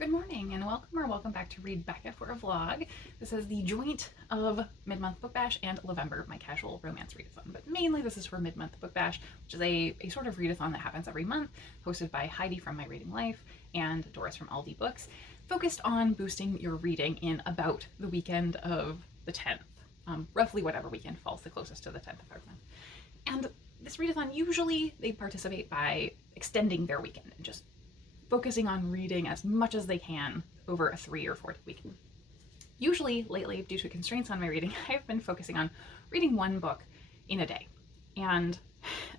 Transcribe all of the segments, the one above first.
Good morning and welcome back to Read Becca for a vlog. This is the joint of Mid-Month Book Bash and November, my casual romance readathon. But mainly this is for Mid-Month Book Bash, which is a sort of readathon that happens every month, hosted by Heidi from My Reading Life and Doris from Aldi Books, focused on boosting your reading in about the weekend of the 10th, roughly whatever weekend falls the closest to the 10th of every month. And this readathon, usually they participate by extending their weekend and just focusing on reading as much as they can over a 3 or 4 day weekend. Usually, lately, due to constraints on my reading, I've been focusing on reading one book in a day. And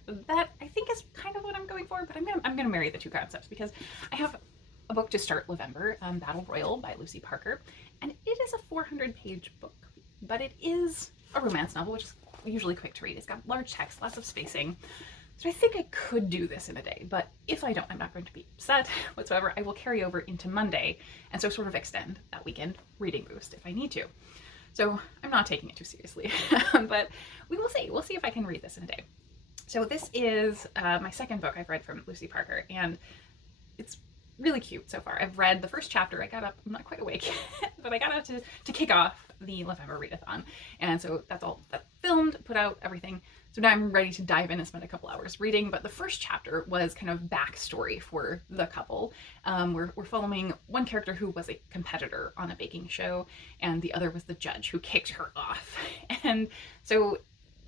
that, I think, is kind of what I'm going for, but I'm gonna marry the two concepts because I have a book to start November, Battle Royal by Lucy Parker, and it is a 400-page book, but it is a romance novel, which is usually quick to read. It's got large text, lots of spacing. So I think I could do this in a day, but if I don't, I'm not going to be upset whatsoever. I will carry over into Monday and so sort of extend that weekend reading boost if I need to. So I'm not taking it too seriously, but we will see. We'll see if I can read this in a day. So this is my second book I've read from Lucy Parker, and it's really cute so far. I've read the first chapter. I got up, I'm not quite awake, but I got up to kick off the November readathon. And so that's all that filmed, put out, everything. So now I'm ready to dive in and spend a couple hours reading. But the first chapter was kind of backstory for the couple. We're following one character who was a competitor on a baking show, and the other was the judge who kicked her off. And so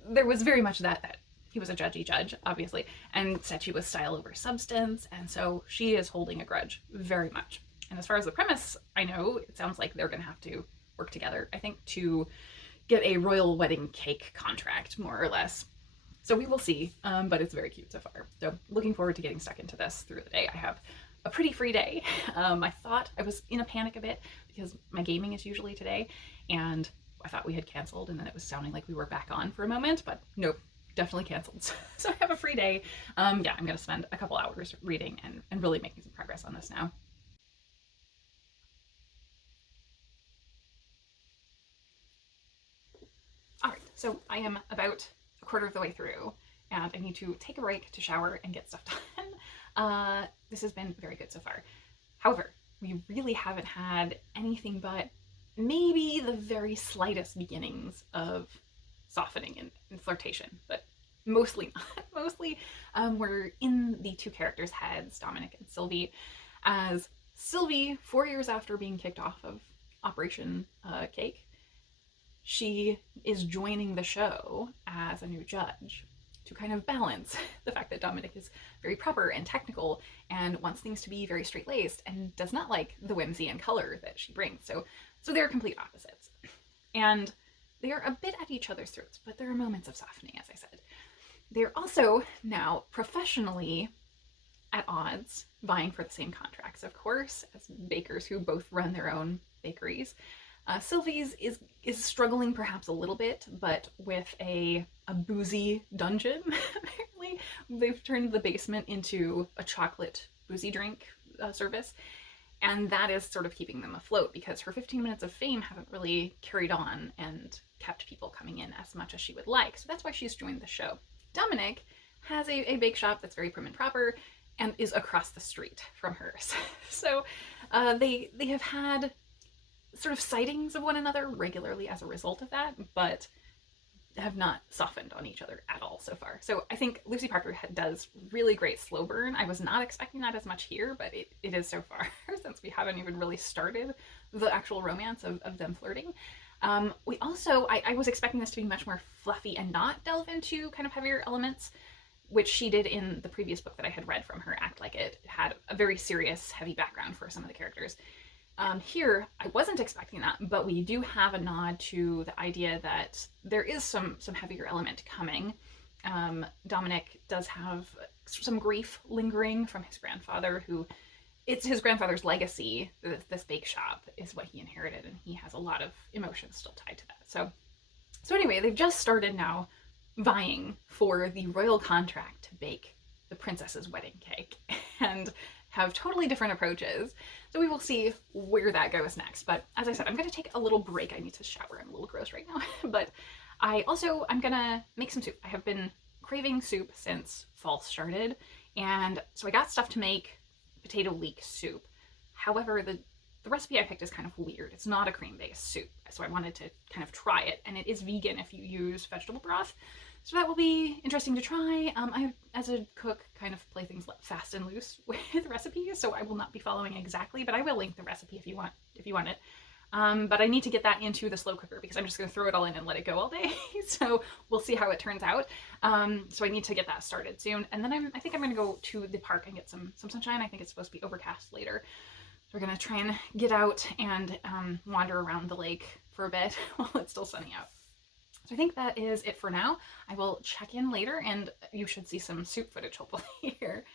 there was very much that he was a judgy judge, obviously, and said she was style over substance, and so she is holding a grudge very much. And as far as the premise, I know it sounds like they're gonna have to work together, I think, to get a royal wedding cake contract, more or less. So we will see, but it's very cute so far. So looking forward to getting stuck into this through the day. I have a pretty free day. I thought I was in a panic a bit because my gaming is usually today, and I thought we had canceled, and then it was sounding like we were back on for a moment, but nope. Definitely canceled. So I have a free day. Yeah, I'm gonna spend a couple hours reading and really making some progress on this now. All right, so I am about a quarter of the way through, and I need to take a break to shower and get stuff done. This has been very good so far. However, we really haven't had anything but maybe the very slightest beginnings of softening and flirtation, but mostly not. Mostly we're in the two characters' heads, Dominic and Sylvie, as Sylvie, 4 years after being kicked off of Operation Cake, she is joining the show as a new judge to kind of balance the fact that Dominic is very proper and technical and wants things to be very straight-laced and does not like the whimsy and color that she brings. So they're complete opposites. And they are a bit at each other's throats, but there are moments of softening, as I said. They're also now professionally at odds, vying for the same contracts, of course, as bakers who both run their own bakeries. Sylvie's is struggling perhaps a little bit, but with a boozy dungeon, apparently. They've turned the basement into a chocolate boozy drink service. And that is sort of keeping them afloat because her 15 minutes of fame haven't really carried on and kept people coming in as much as she would like. So that's why she's joined the show. Dominic has a bake shop that's very prim and proper and is across the street from hers. So they have had sort of sightings of one another regularly as a result of that, but have not softened on each other at all so far. So I think Lucy Parker does really great slow burn. I was not expecting that as much here, but it is so far since we haven't even really started the actual romance of them flirting. We also, I was expecting this to be much more fluffy and not delve into kind of heavier elements, which she did in the previous book that I had read from her, Act Like It. It had a very serious, heavy background for some of the characters. Here, I wasn't expecting that, but we do have a nod to the idea that there is some heavier element coming. Dominic does have some grief lingering from his grandfather, who, it's his grandfather's legacy. This bake shop is what he inherited, and he has a lot of emotions still tied to that. So anyway, they've just started now vying for the royal contract to bake the princess's wedding cake, and have totally different approaches. So we will see where that goes next. But as I said, I'm going to take a little break. I need to shower. I'm a little gross right now. But I'm going to make some soup. I have been craving soup since fall started. And so I got stuff to make potato leek soup. However, the recipe I picked is kind of weird. It's not a cream-based soup, so I wanted to kind of try it, and it is vegan if you use vegetable broth. So that will be interesting to try. I, as a cook, kind of play things fast and loose with recipes, so I will not be following exactly, but I will link the recipe if you want it. But I need to get that into the slow cooker because I'm just going to throw it all in and let it go all day. So we'll see how it turns out. So I need to get that started soon. And then I think I'm going to go to the park and get some sunshine. I think it's supposed to be overcast later. So we're going to try and get out and wander around the lake for a bit while it's still sunny out. So I think that is it for now. I will check in later and you should see some soup footage hopefully here.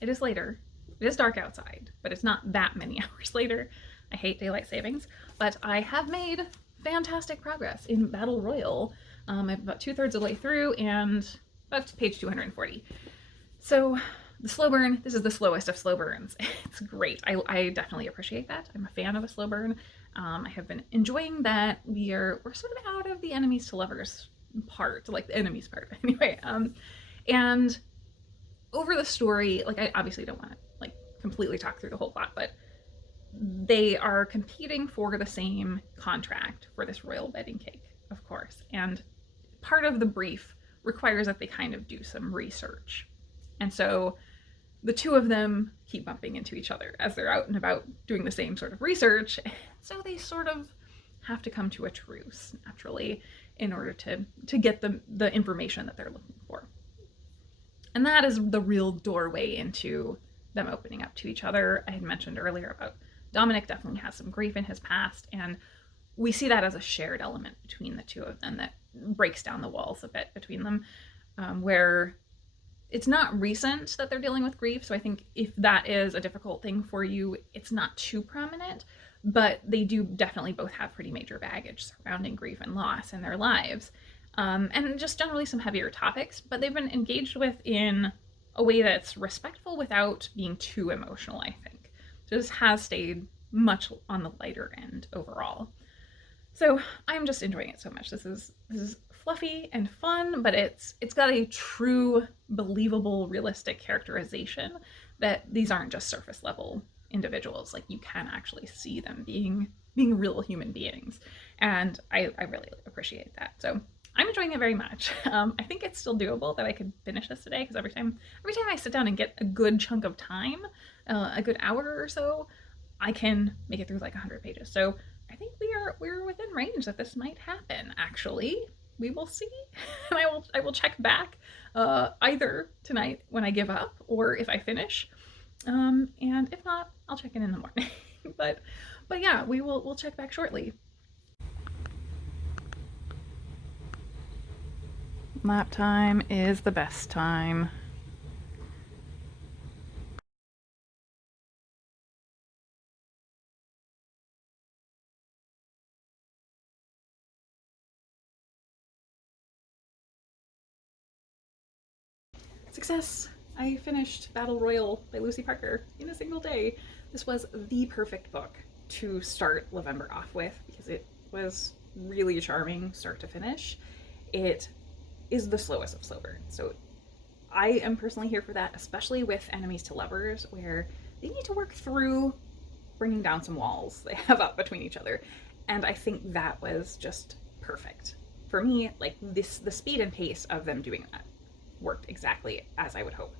It is later. It is dark outside, but it's not that many hours later. I hate daylight savings, but I have made fantastic progress in Battle Royal. I'm about 2/3 of the way through and about to page 240. So the slow burn, this is the slowest of slow burns. It's great. I definitely appreciate that. I'm a fan of a slow burn. I have been enjoying that we're sort of out of the enemies to lovers part, like the enemies part anyway. And over the story, like I obviously don't want to like completely talk through the whole plot, but they are competing for the same contract for this royal wedding cake, of course. And part of the brief requires that they kind of do some research. And so the two of them keep bumping into each other as they're out and about doing the same sort of research. So they sort of have to come to a truce, naturally. in order to get the information that they're looking for. And that is the real doorway into them opening up to each other. I had mentioned earlier about Dominic definitely has some grief in his past, and we see that as a shared element between the two of them that breaks down the walls a bit between them, where it's not recent that they're dealing with grief. So I think if that is a difficult thing for you, it's not too prominent, but they do definitely both have pretty major baggage surrounding grief and loss in their lives. And just generally some heavier topics, but they've been engaged with in a way that's respectful without being too emotional, I think. So this has stayed much on the lighter end overall. So I'm just enjoying it so much. This is fluffy and fun, but it's got a true, believable, realistic characterization that these aren't just surface level individuals. Like, you can actually see them being real human beings, and I really appreciate that. So I'm enjoying it very much. I think it's still doable that I could finish this today, because every time I sit down and get a good chunk of time, a good hour or so, I can make it through like 100 pages. So I think we're within range that this might happen. Actually, we will see, and I will check back either tonight when I give up or if I finish, and if not, I'll check in the morning. but yeah, we'll check back shortly. Nap time is the best time. Success! I finished Battle Royal by Lucy Parker in a single day. This was the perfect book to start November off with, because it was really charming start to finish. It is the slowest of slow burns, so I am personally here for that, especially with enemies to lovers, where they need to work through bringing down some walls they have up between each other. And I think that was just perfect for me. Like, the speed and pace of them doing that worked exactly as I would hope.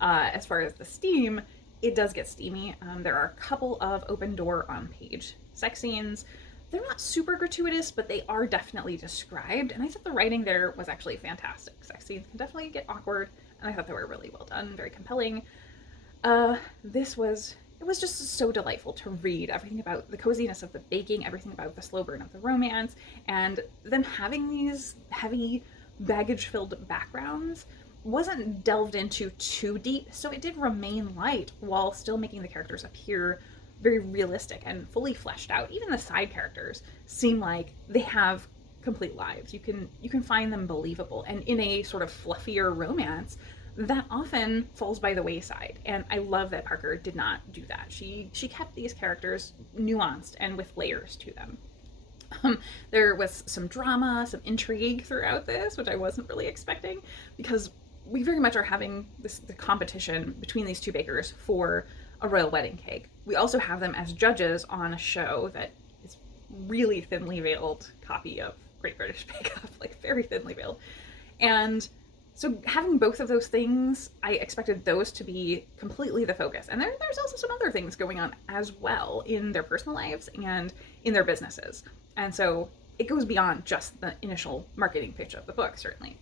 As far as the steam, it does get steamy. There are a couple of open door on page sex scenes. They're not super gratuitous, but they are definitely described, and I thought the writing there was actually fantastic. Sex scenes can definitely get awkward, and I thought they were really well done, very compelling. It was just so delightful to read everything about the coziness of the baking, everything about the slow burn of the romance, and them having these heavy baggage-filled backgrounds wasn't delved into too deep, so it did remain light while still making the characters appear very realistic and fully fleshed out. Even the side characters seem like they have complete lives. You can find them believable, and in a sort of fluffier romance, that often falls by the wayside. And I love that Parker did not do that. She kept these characters nuanced and with layers to them. There was some drama, some intrigue throughout this, which I wasn't really expecting, because we very much are having the competition between these two bakers for a royal wedding cake. We also have them as judges on a show that is really thinly veiled copy of Great British Bake Off, like very thinly veiled. And so having both of those things, I expected those to be completely the focus. And there's also some other things going on as well in their personal lives and in their businesses. And so it goes beyond just the initial marketing pitch of the book, certainly.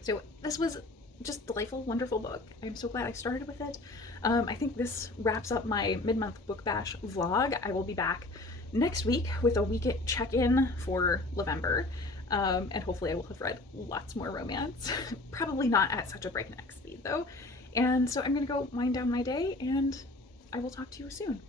So this was just delightful, wonderful book. I'm so glad I started with it. I think this wraps up my mid-month book bash vlog. I will be back next week with a week check-in for November. And hopefully I will have read lots more romance. Probably not at such a breakneck speed though. And so I'm gonna go wind down my day, and I will talk to you soon.